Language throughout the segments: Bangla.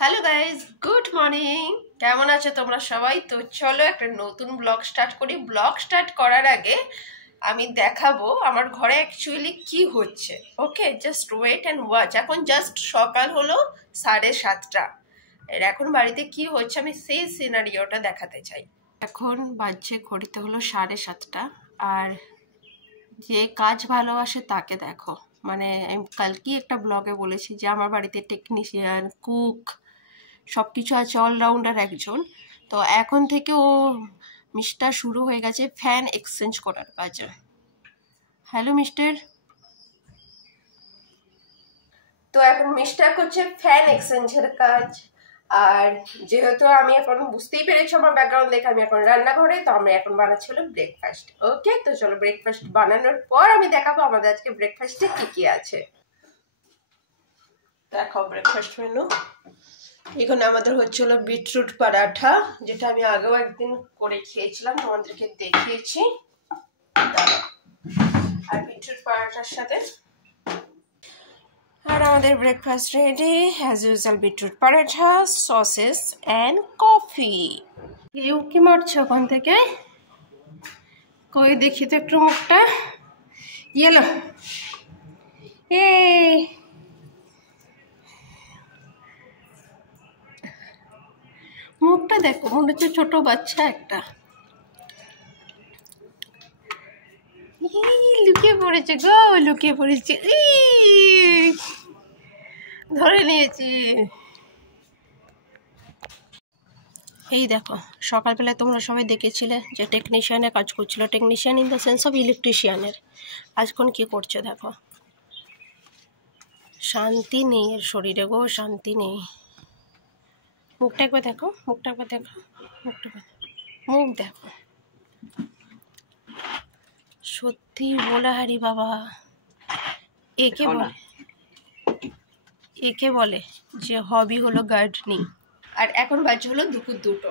Hello guys, good morning. কেমন আছো তোমরা সবাই? তো চলো একটা নতুন ব্লগ স্টার্ট করি। ব্লগ স্টার্ট করার আগে আমি দেখাবো আমার ঘরে অ্যাকচুয়ালি কি হচ্ছে। ওকে, জাস্ট ওয়েট অ্যান্ড ওয়াচ। এখন জাস্ট সকাল হলো 7:30। আর এখন বাড়িতে কি হচ্ছে আমি সেই সিনারিওটা দেখাতে চাই। এখন বাজছে ঘড়িতে হলো 7:30। আর যে কাজ ভালোবাসে তাকে দেখো। মানে আমি কালকেই একটা ব্লগে বলেছি যে আমার বাড়িতে টেকনিশিয়ান, কুক সব কিছু আছে, অলরাউন্ডার একজন। তো এখন থেকে ও মিস্টার শুরু হয়ে গেছে ফ্যান এক্সচেঞ্জ করার কাজ। Hello mister. তো এখন মিস্টার করছে ফ্যান এক্সচেঞ্জের কাজ। আর যেহেতু আমি এখন বুঝতেই পেরেছি আমার ব্যাকগ্রাউন্ড দেখে আমি এখন রান্নাঘরে, তো আমরা এখন বানাচ্ছি হলো ব্রেকফাস্ট। ওকে, তো চলো ব্রেকফাস্ট বানানোর পর আমি দেখাবো আমাদের আজকে ব্রেকফাস্টে কি কি আছে। দেখো ব্রেকফাস্ট মেনু। এখানে আমাদের হচ্ছিল বিটরুট পরাঠা, যেটা আমি আগেও একদিন করে খেয়েছিলাম, তোমাদেরকে দেখিয়েছি। আর বিটরুট পরাঠার সাথে আর আমাদের breakfast ready as usual, beetroot paratha, sausages and coffee. কেউ কি মারছো ওখান থেকে? কই দেখি তো একটু মুখটা। ইয়েলো এ মুখটা দেখো, মনে হচ্ছে ছোট বাচ্চা একটা। লুকিয়ে পড়েছে গো, লুকিয়ে পড়েছে, ধরে নিয়েছি। এই দেখো, সকালবেলায় তোমরা সবাই দেখেছিলে যে টেকনিশিয়ানের কাজ করছিল, technician in the sense of ইলেকট্রিশিয়ানের। আজখন কি করছে দেখো, শান্তি নেই এর শরীরে গো, শান্তি নেই। মুখটা একবার দেখো, মুখটা একবার দেখো, মুখটা মুখ দেখো। সত্যি বলে হারি বাবা, একে বলে যে হবি হলো গার্ডেনিং। আর এখন বাজে হলো দুপুর 2টো।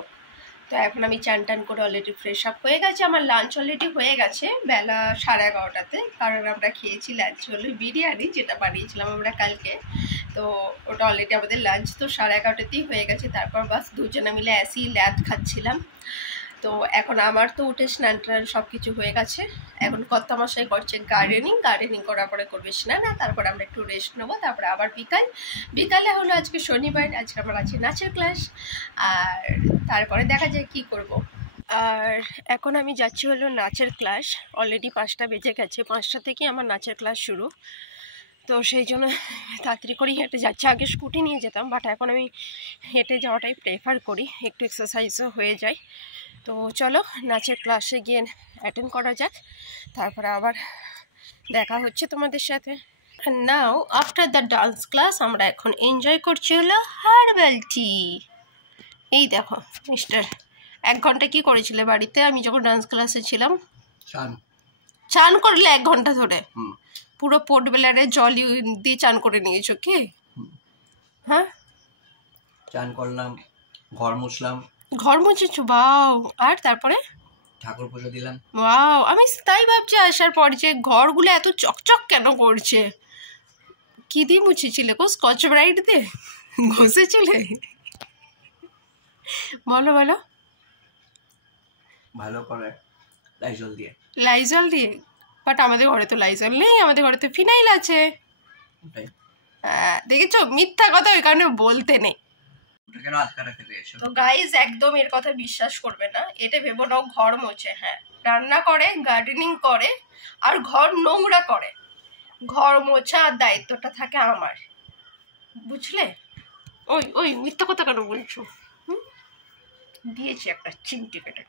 তো এখন আমি চান টান করে অলরেডি ফ্রেশ আপ হয়ে গেছে, আমার লাঞ্চ অলরেডি হয়ে গেছে বেলা 11:30-তে। কারণ আমরা খেয়েছি লাঞ্চ হলো বিরিয়ানি, যেটা বানিয়েছিলাম আমরা কালকে। তো ওটা অলরেডি আমাদের লাঞ্চ তো 11:30-তেই হয়ে গেছে। তারপর বাস দুজনে মিলে অ্যাসি ল্যাদ খাচ্ছিলাম। তো এখন আমার তো উঠে স্নান টান সব কিছু হয়ে গেছে। এখন কর্তামশাই করছে গার্ডেনিং করার পরে করবে স্নান, তারপর আমরা একটু রেস্ট নেবো। তারপরে আবার বিকালে হলো আজকে শনিবার, আজকে আমার আছে নাচের ক্লাস। আর তারপরে দেখা যায় কি করব। আর এখন আমি যাচ্ছি হলো নাচের ক্লাস। অলরেডি 5টা বেজে গেছে, 5টা থেকে আমার নাচের ক্লাস শুরু। তো সেই জন্য তাড়াতাড়ি করেই হেঁটে যাচ্ছি। আগে স্কুটি নিয়ে যেতাম, বাট এখন আমি হেঁটে যাওয়াটাই প্রেফার করি, একটু এক্সারসাইজও হয়ে যায়। তো চলো নাচের ক্লাসে গিয়ে অ্যাটেন্ড করা যাক, তারপরে আবার দেখা হচ্ছে তোমাদের সাথে। Now after the dance class আমরা এখন এনজয় করছি হলো হার্বাল টি। এই দেখো মিস্টার, 1 ঘন্টা কি করেছিলে বাড়িতে আমি যখন ডান্স ক্লাসে ছিলাম? চান করলে 1 ঘন্টা ধরে? পুরো পোর্টবেলারে জল দিয়ে চান করে নিয়েছো কি? হ্যাঁ, চান করলাম, ঘর মুছলাম। ঘর মুছেছো? বাও। আর তারপরে ঠাকুর পুজো দিলাম। ওয়াও, আমি তাই ভাবছি আসার পর যে ঘরগুলো এত চকচক কেন করছে। কি দিয়ে মুছেছিলে গো? স্কচ ব্রাইট দিয়ে ঘষেছিলে? বলো বলো। ভালো করে লাইজল দিয়ে। লাইজল দিয়ে? বাট আমাদের ঘরে তো লাইজল নেই, আমাদের ঘরে তো ফিনাইল আছে। দেখেছো, মিথ্যা কথা ওই কারণে বলতে নেই। তো গাইজ একদম এর কথা বিশ্বাস করবে না, এটা ভেবো নাও ঘর মোছে। হ্যাঁ, রান্না করে, গার্ডেনিং করে, আর ঘর নোংরা করে। ঘর মোছার দায়িত্বটা থাকে আমার, বুঝলে? ওই মিথ্যা কথা কেন বলছো? দিয়েছি একটা চিমটি কেটে।